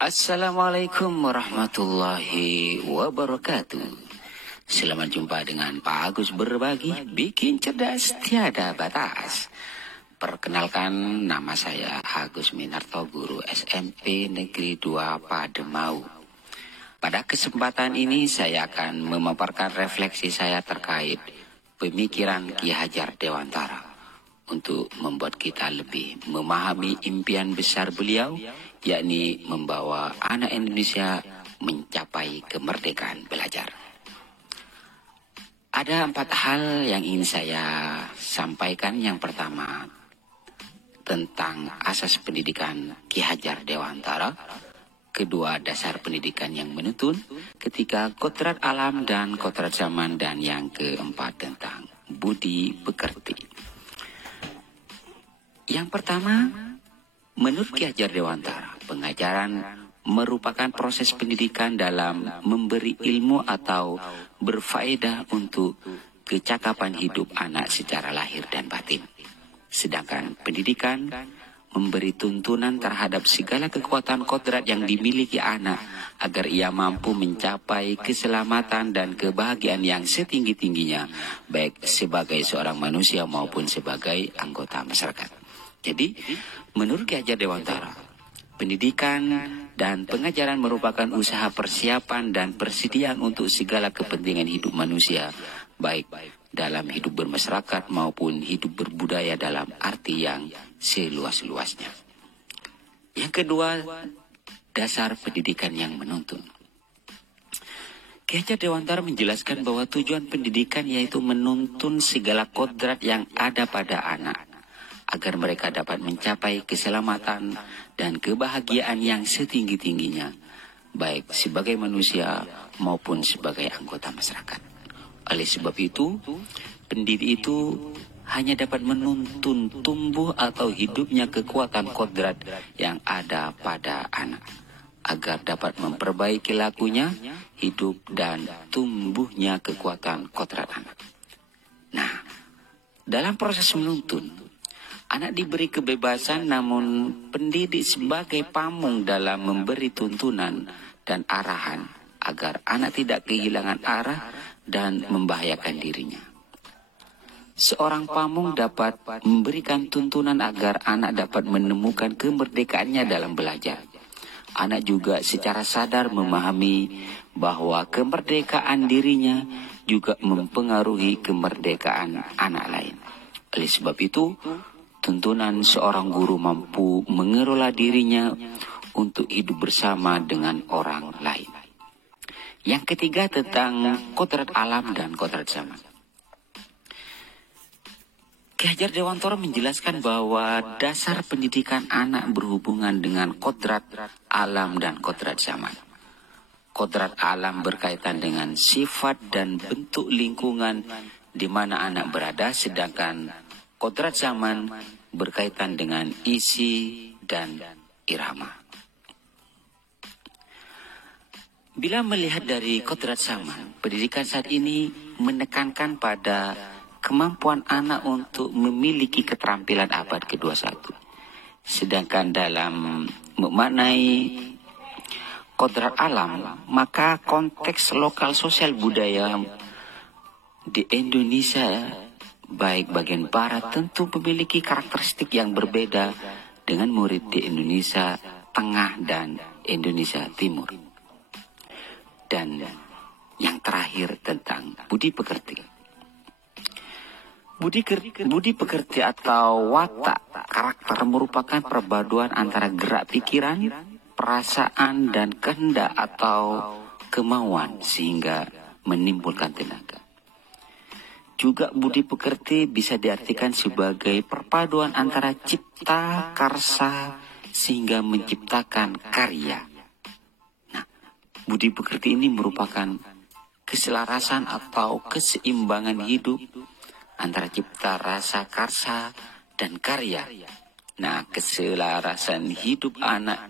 Assalamualaikum warahmatullahi wabarakatuh. Selamat jumpa dengan Pak Agus Berbagi, bikin cerdas tiada batas. Perkenalkan, nama saya Agus Minarto, guru SMP Negeri 2 Pademau. Pada kesempatan ini saya akan memaparkan refleksi saya terkait pemikiran Ki Hajar Dewantara untuk membuat kita lebih memahami impian besar beliau, yakni membawa anak Indonesia mencapai kemerdekaan belajar. Ada 4 hal yang ingin saya sampaikan. Yang pertama, tentang asas pendidikan Ki Hajar Dewantara. Kedua, dasar pendidikan yang menuntun. Ketiga, kodrat alam dan kodrat zaman. Dan yang keempat, tentang budi pekerti. Yang pertama, menurut Ki Hajar Dewantara, pengajaran merupakan proses pendidikan dalam memberi ilmu atau berfaedah untuk kecakapan hidup anak secara lahir dan batin. Sedangkan pendidikan memberi tuntunan terhadap segala kekuatan kodrat yang dimiliki anak agar ia mampu mencapai keselamatan dan kebahagiaan yang setinggi-tingginya, baik sebagai seorang manusia maupun sebagai anggota masyarakat. Jadi, menurut Ki Hajar Dewantara, pendidikan dan pengajaran merupakan usaha persiapan dan persediaan untuk segala kepentingan hidup manusia, baik dalam hidup bermasyarakat maupun hidup berbudaya dalam arti yang seluas-luasnya. Yang kedua, dasar pendidikan yang menuntun. Ki Hajar Dewantara menjelaskan bahwa tujuan pendidikan yaitu menuntun segala kodrat yang ada pada anak, agar mereka dapat mencapai keselamatan dan kebahagiaan yang setinggi-tingginya, baik sebagai manusia maupun sebagai anggota masyarakat. Oleh sebab itu, pendidik itu hanya dapat menuntun tumbuh atau hidupnya kekuatan kodrat yang ada pada anak, agar dapat memperbaiki lakunya, hidup dan tumbuhnya kekuatan kodrat anak. Nah, dalam proses menuntun, anak diberi kebebasan, namun pendidik sebagai pamung dalam memberi tuntunan dan arahan agar anak tidak kehilangan arah dan membahayakan dirinya. Seorang pamung dapat memberikan tuntunan agar anak dapat menemukan kemerdekaannya dalam belajar. Anak juga secara sadar memahami bahwa kemerdekaan dirinya juga mempengaruhi kemerdekaan anak lain. Oleh sebab itu, tuntunan seorang guru mampu mengelola dirinya untuk hidup bersama dengan orang lain. Yang ketiga, tentang kodrat alam dan kodrat zaman. Ki Hajar Dewantara menjelaskan bahwa dasar pendidikan anak berhubungan dengan kodrat alam dan kodrat zaman. Kodrat alam berkaitan dengan sifat dan bentuk lingkungan di mana anak berada, sedangkan kodrat zaman berkaitan dengan isi dan irama. Bila melihat dari kodrat zaman, pendidikan saat ini menekankan pada kemampuan anak untuk memiliki keterampilan abad ke-21. Sedangkan dalam memaknai kodrat alam, maka konteks lokal sosial budaya di Indonesia baik bagian barat tentu memiliki karakteristik yang berbeda dengan murid di Indonesia Tengah dan Indonesia Timur. Dan yang terakhir, tentang budi pekerti. Budi pekerti atau watak karakter merupakan perpaduan antara gerak pikiran, perasaan dan kehendak atau kemauan sehingga menimbulkan tenaga. Juga budi pekerti bisa diartikan sebagai perpaduan antara cipta, karsa, sehingga menciptakan karya. Nah, budi pekerti ini merupakan keselarasan atau keseimbangan hidup antara cipta, rasa, karsa, dan karya. Nah, keselarasan hidup anak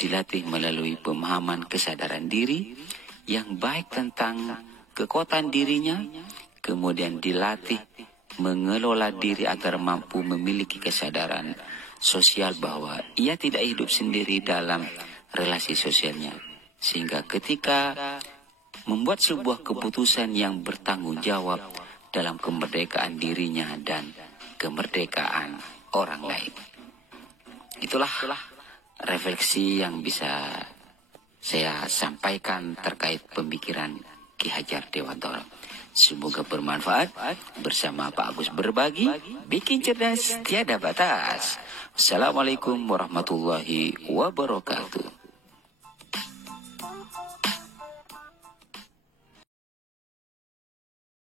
dilatih melalui pemahaman kesadaran diri yang baik tentang kekuatan dirinya, kemudian dilatih mengelola diri agar mampu memiliki kesadaran sosial bahwa ia tidak hidup sendiri dalam relasi sosialnya. Sehingga ketika membuat sebuah keputusan yang bertanggung jawab dalam kemerdekaan dirinya dan kemerdekaan orang lain. Itulah refleksi yang bisa saya sampaikan terkait pemikiran Ki Hajar Dewantara. Semoga bermanfaat. Bersama Pak Agus berbagi, bikin cerdas tiada batas. Assalamualaikum warahmatullahi wabarakatuh.